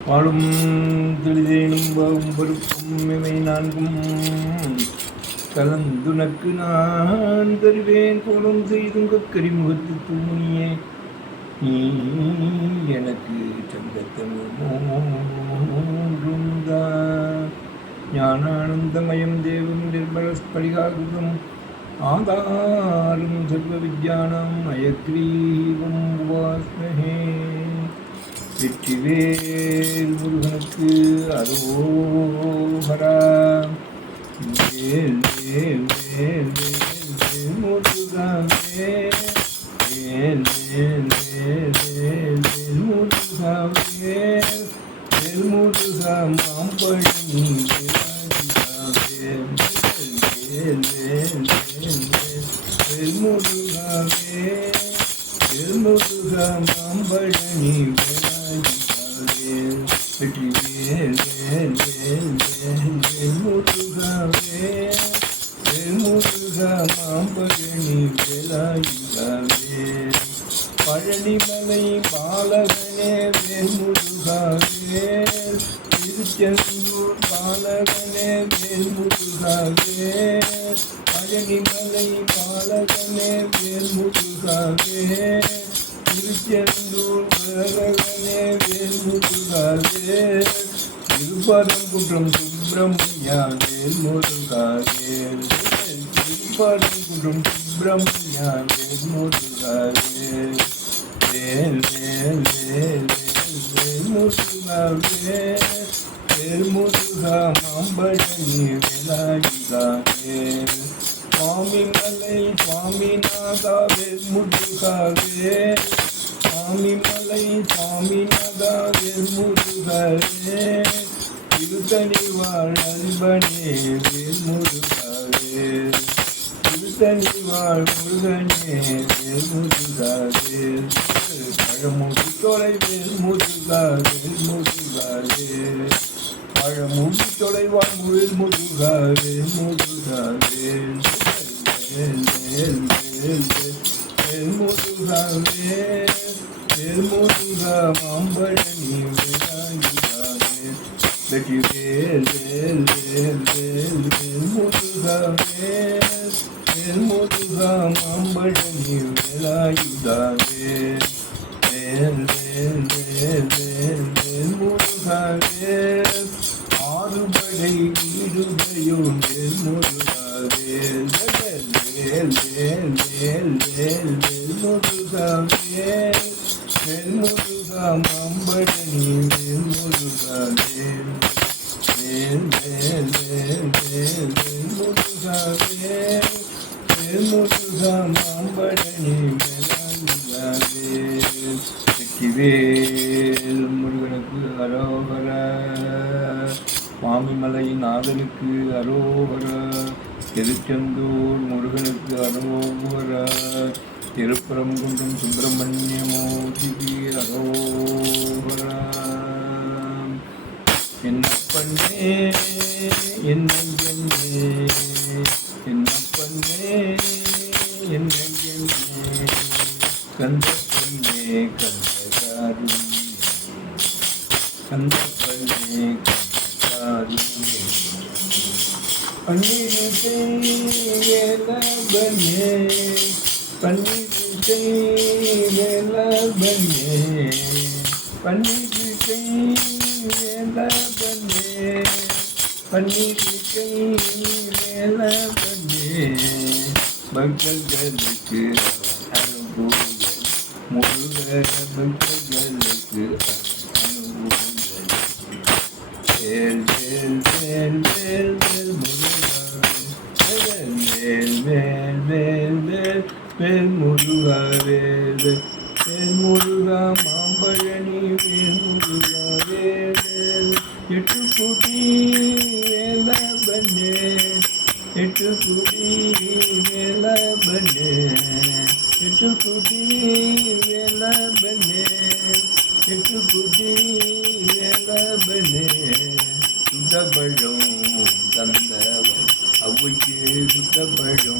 வாழும் தெளிதேனும் வாழும் பருப்பும் இவை நான்கும். கலந்துனக்கு நான் தருவேன் போலும் செய்துங்க கரிமுகத்து தூணியே நீ எனக்கு சங்கத்தமும் ஞானானந்தமயம் தேவம் நிர்மலஸ்படிகாகுதம் ஆதாரம் சர்வ வித்யானம் அயக்ரீவம் உபாஸ்மஹே. வெற்றிவேல் முருகனுக்கு அரோகரா வேல் வேல் வேல் வேல் வேல் முருகா வேல் வேல் வேல் வேல் வேல் வேல் முருகா வேல் வேல் முருகா மாம்பழம் வேல் வேல் வேல் வேல் வேல் முருகா வேல் வேல் வேல் முருகா மாம்பழனி வேலாயுதாவேல் பழனிமலை பாலகனே வேல் முருகா வேல் திருச்செந்தூர் பாலகனே வேல் முருகா வேல் பழனிமலை பாலகனே வேல் முருகா வேல் திருச்செந்தூர் பாலகனே வேல் முருகா வேல் திருப்பரங்குன்றம் சுப்பிரமணியா வேல் முருகா வேல் திருப்பரங்குன்றம் சுப்பிரமணியா வேல் முருகா வேல் வேல் வேல் வேல் வேல் வேல் முருகா வேல் வேல் முருகா மாம்பழனி வேலாயுதா வேல் சுவாமி மலை சுவாமிநாதா வேல் முருகா வேல் சுவாமி மலை சுவாமிநாதா வேல் முருகா வேல் திருத்தணி வாழ் அன்பனே வேல் முருகா வேல் திருத்தணி வாழ் முருகனே வேல் முருகா வேல் பழமுடி தொலை வேல் முருகா வேல் முருகா வேல் பழமுடி தொலை வாழ் முயல் முருகா வேல் முருகா வேல் வேல் வேல் வேல் வேல் வேல் முருகா வேல் வேல் முருகா மாம்பழனி வேலாயுதா வேல் வெற்றி வேல் வேல் வேல் வேல் ஆறுபடை வீடுகையும் வேல் முருகா வேல் வேல் வேல் வேல் வேல் வேல் வேல் முருகா வேல் வேல் முருகா வேல் வேல் வேல் வேல் வேல் வேல் வேல் முருகா நாதனுக்கு அரோகரா திருச்செந்தூர் முருகனுக்கு அரோகரா திருப்பரங்குன்றம் சுப்பிரமணியமூர்த்திக்கு அரோகரா. என்ன பண்ணே என்னை என்ன வேலபனே பன்னீர் வேலபனே பன்னீர் வேலபனே பன்னீர் வேலபனே பக்தர்களுக்கு அனுபவம் முருக பக்தர்களுக்கு அனுபவம் வேல் வேல் வேல் வேல் வேல் முருகா வேல் முருகா வேல் வேல் முருகா மாம்பழனி வேல் முருகா வேல் எட்டு குடி வேல பண்ணே எட்டு குடி வேல பண்ணே எட்டு குடி வேல பண்ணே எட்டு குடி வேல பண்ணே சுத்தப்பழம் தந்தவன் அவைக்கு சுத்தப்பழம்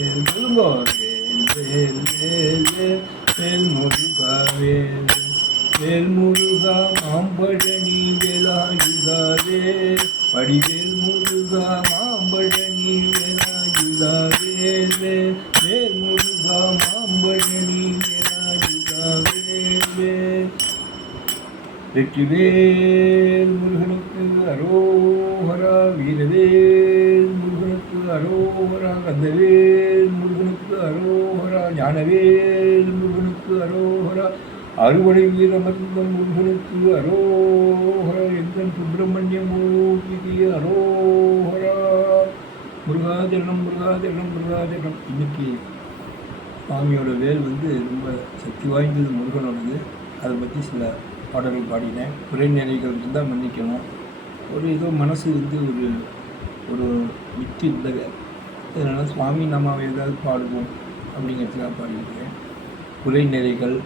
முருகா வேல் முருகோ முருகா வேல் வேல் முருகா மாம்பழனி வேலாயுதா வேல் முருகா மாம்பழனி வேலாயுதாவே வேல் முருகா மாம்பழனி வேலாயுதாவே வேல் வெற்றிவேல் முருகனுக்கு அரோஹரா வீரவே முருகனுக்கு அரோஹரா கந்தவேல் முருகனுக்கு அரோஹரா ஞானவேல் முருகனுக்கு அரோஹரா அறுவடை வீரமர்ந்தம் முருகனுக்கு அரோஹரா எங்கன் சுப்பிரமணிய மூர்த்திக்கு அரோஹரா முருகாதரணம் முருகாதரணம் முருகாதரணம். இன்னைக்கு சுவாமியோட வேல் வந்து ரொம்ப சக்தி வாய்ந்தது முருகனோடது. அதை பற்றி சில பாடல்கள் பாடினேன். குறைநிலைகள் இருந்தால் மன்னிக்கணும். ஒரு ஏதோ மனசு வந்து ஒரு ஒரு வித்து இருந்தது அதனால் சுவாமி நாமாவை ஏதாவது பாடுவோம் அப்படிங்கிறதுக்காக பாடியிருக்கேன். குறைநிலைகள்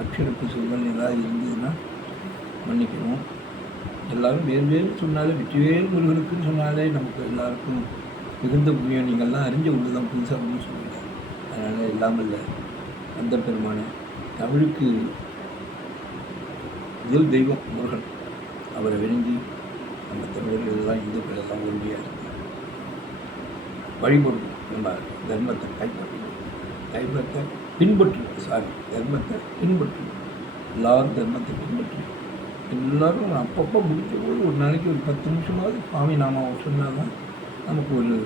அக்ஷரப்பு சொல்கள் ஏதாவது இருந்ததுன்னா மன்னிக்கணும். எல்லாரும் வேறு வேறு சொன்னாலே வெற்றிவேல் முருகனுக்குன்னு சொன்னாலே நமக்கு எல்லாருக்கும் மிகுந்த புண்ணியம். நீங்கள்லாம் அறிஞ்ச ஒன்று தான் புதுசாக அப்படின்னு சொல்லுங்கள் அதனால் இல்லாமல் இல்லை. அந்த பெருமான தமிழுக்கு முதல் தெய்வம் முருகன். அவரை விரும்பி நம்ம தமிழர்கள் எல்லாம் இந்துக்கள் எல்லாம் உறுதியாக இருக்குது வழிபடும் நம்ம தர்மத்தை கைப்பற்றணும் கைப்பற்ற பின்பற்றணும் சாரி தர்மத்தை பின்பற்றணும் எல்லாரும் தர்மத்தை பின்பற்றணும் எல்லாரும் அப்பப்போ முடிச்ச போது ஒரு நாளைக்கு ஒரு பத்து நிமிஷமாவது சுவாமி நாம சொன்னால் தான் நமக்கு ஒரு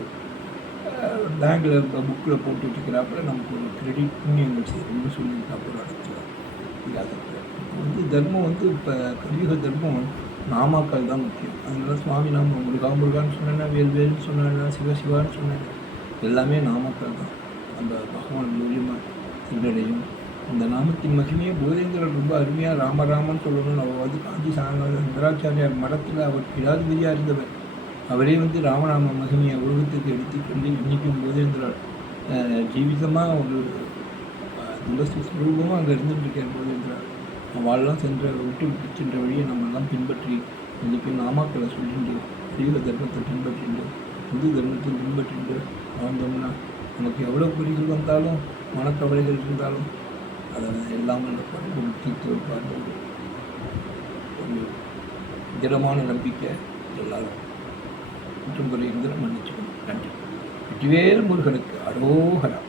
பேங்கில் புக்கில் போட்டு வச்சுக்கிறாப்புல நமக்கு ஒரு கிரெடிட் புண்ணியங்கள் செய்யணும்னு சொல்லியிருக்காப்புல ஒரு இடத்துல. இல்லாத வந்து தர்மம் வந்து இப்போ கலியுக தர்மம் நாமாக்கள் தான் முக்கியம். அதனால சுவாமி நாம முருகா முருகான்னு சொன்னேன்னா வேல் வேல்னு சொன்னேன்னா சிவ சிவான்னு சொன்னேன் எல்லாமே நாமக்கள் தான். அந்த பகவான் மூலியமாக சென்றடையும் அந்த நாமத்தின் மகிமையை போதேந்திரர் ரொம்ப அருமையாக ராமராமன் சொல்லணும்னு அவர் வந்து காஞ்சி சங்கராச்சாரியார் மடத்தில் அவர் பிராதிபதியாக இருந்தவர். அவரே வந்து ராமநாம மகிமையை உலகத்துக்கு எடுத்துக்கொண்டு இன்றைக்கும் போதேந்திரர் ஜீவிதமாக ஒரு துளசி சுரூபமாக அங்கே இருந்துட்டு இருக்கார் போதேந்திரர் அவள்லாம் சென்ற விட்டு விட்டு சென்ற வழியை நம்மெல்லாம் பின்பற்றி இன்றைக்கும் நாமாக்களை சொல்லிட்டு சீல தர்மத்தை பின்பற்றிண்டு இந்து தர்மத்தை பின்பற்றிண்டு வாழ்ந்தோம்னா நமக்கு எவ்வளோ குறிகள் வந்தாலும் மனக்கவலைகள் இருந்தாலும் அதை எல்லாம் அந்த பண்பு தீர்த்து வைப்பார்கள் ஒரு திடமான நம்பிக்கை எல்லாரும். குற்றம் குறை மன்னிச்சுக்கணும். நன்றி. வெற்றிவேறு முருகனுக்கு அரோகரம்